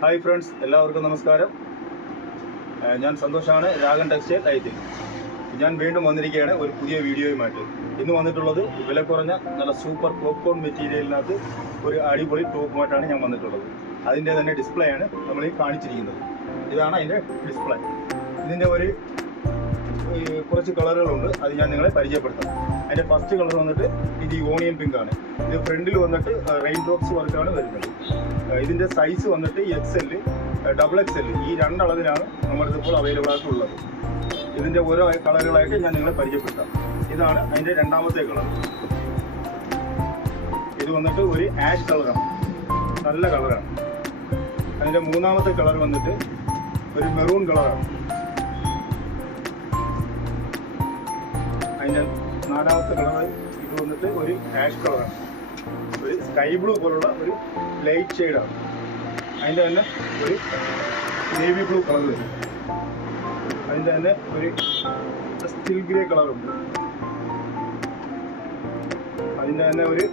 Hi friends, എല്ലാവർക്കും നമസ്കാരം. ഞാൻ സന്തോഷാണ്, രാഗൻ ടെക്സ്റ്റൈൽ ഐറ്റിൽ. ഞാൻ വീണ്ടും വന്നിരിക്കുകയാണ് ഒരു പുതിയ വീഡിയോയുമായിട്ട്. ഇന്ന് വന്നിട്ടുള്ളത് വില കുറഞ്ഞ നല്ല സൂപ്പർ പോപ്കോൺ മെറ്റീരിയലിനകത്ത് ഒരു അടിപൊളി ടോപ്പുമായിട്ടാണ് ഞാൻ വന്നിട്ടുള്ളത്. അതിൻ്റെ തന്നെ ഡിസ്പ്ലേ ആണ് നമ്മൾ ഈ കാണിച്ചിരിക്കുന്നത്. ഇതാണ് അതിൻ്റെ ഡിസ്പ്ലേ. ഇതിൻ്റെ കുറച്ച് കളറുകളുണ്ട്, അത് ഞാൻ നിങ്ങളെ പരിചയപ്പെടുത്താം. അതിൻ്റെ ഫസ്റ്റ് കളർ വന്നിട്ട് ഇത് ഓണിയൻ പിങ്ക് ആണ്. ഇത് ഫ്രണ്ടിൽ വന്നിട്ട് റെയിൻ ഡ്രോപ്സ് വർക്കാണ് വരുന്നത്. ഇതിൻ്റെ സൈസ് വന്നിട്ട് XL, XXL ഈ രണ്ടളവിലാണ് നമ്മുടെ ഇപ്പോൾ അവൈലബിൾ ആയിട്ടുള്ളത്. ഇതിൻ്റെ ഓരോ കളറുകളായിട്ട് ഞാൻ നിങ്ങളെ പരിചയപ്പെടുത്താം. ഇതാണ് അതിൻ്റെ രണ്ടാമത്തെ കളർ. ഇത് വന്നിട്ട് ഒരു ആഷ് കളറാണ്, നല്ല കളറാണ്. അതിൻ്റെ മൂന്നാമത്തെ കളർ വന്നിട്ട് ഒരു മെറൂൺ കളറാണ്. അതിൻ്റെ നാലാമത്തെ കളർ ഇത് വന്നിട്ട് ഒരു ആഷ് കളറാണ്, ഒരു സ്കൈ ബ്ലൂ പോലുള്ള ഒരു ലൈറ്റ് ഷെയ്ഡാണ്. അതിൻ്റെ തന്നെ ഒരു നേവി ബ്ലൂ കളർ വരും. അതിൻ്റെ തന്നെ ഒരു സ്റ്റിൽ ഗ്രേ കളറുണ്ട്. അതിൻ്റെ തന്നെ ഒരു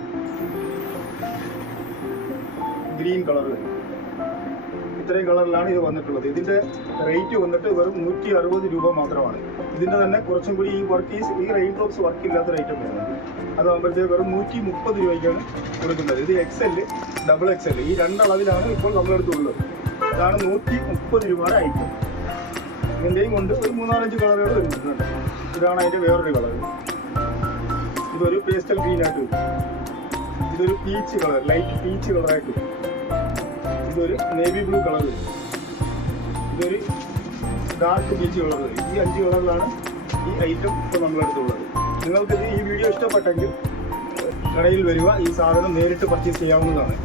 ഗ്രീൻ കളർ വരും. ഇത്രയും കളറിലാണ് ഇത് വന്നിട്ടുള്ളത്. ഇതിൻ്റെ റേറ്റ് വന്നിട്ട് വെറും 160 രൂപ മാത്രമാണ്. ഇതിൻ്റെ തന്നെ കുറച്ചും കൂടി ഈ റെയിൻ ഡ്രോപ്സ് വർക്ക് ഇല്ലാത്ത ഐറ്റം വരുന്നത്. അതാകുമ്പോഴത്തേക്ക് വെറും 130 രൂപയ്ക്കാണ് കൊടുക്കുന്നത്. ഇത് XL, XXL ഈ രണ്ടളവിലാണ് ഇപ്പോൾ നമ്മളെടുത്തുള്ളത്. ഇതാണ് 130 രൂപയുടെ ഐറ്റം. ഇതിൻ്റെയും കൊണ്ട് ഒരു 3-4 കളറുകൾ വരുന്നുണ്ട്. ഇതാണ് അതിൻ്റെ വേറൊരു കളർ. ഇതൊരു പേസ്റ്റൽ ഗ്രീൻ ആയിട്ട് വരും. ഇതൊരു പീച്ച് കളർ, ലൈറ്റ് പീച്ച് കളറായിട്ട് വരും. ഇതൊരു നേവി ബ്ലൂ കളർ വരും. ഇതൊരു ഡാർക്ക് പീച്ച് കളർ വരും. ഈ 5 കളറിലാണ് ഈ ഐറ്റം ഇപ്പോൾ നമ്മളെടുത്തുള്ളത്. നിങ്ങൾക്കിത് ഈ വീഡിയോ ഇഷ്ടപ്പെട്ടെങ്കിൽ കടയിൽ വരിക, ഈ സാധനം നേരിട്ട് പർച്ചേസ് ചെയ്യാവുന്നതാണ്.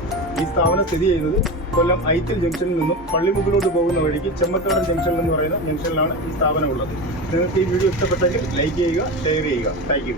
ഈ സ്ഥാപനം സ്ഥിതി ചെയ്യുന്നത് കൊല്ലം ഐത്തിൽ ജംഗ്ഷനിൽ നിന്നും പള്ളിമുക്കിലോട്ട് പോകുന്ന വഴിക്ക് ചെമ്മക്കാട് ജംഗ്ഷൻ എന്ന് പറയുന്ന ജംഗ്ഷനിലാണ് ഈ സ്ഥാപനം ഉള്ളത്. നിങ്ങൾക്ക് ഈ വീഡിയോ ഇഷ്ടപ്പെട്ടെങ്കിൽ ലൈക്ക് ചെയ്യുക, ഷെയർ ചെയ്യുക. Thank you.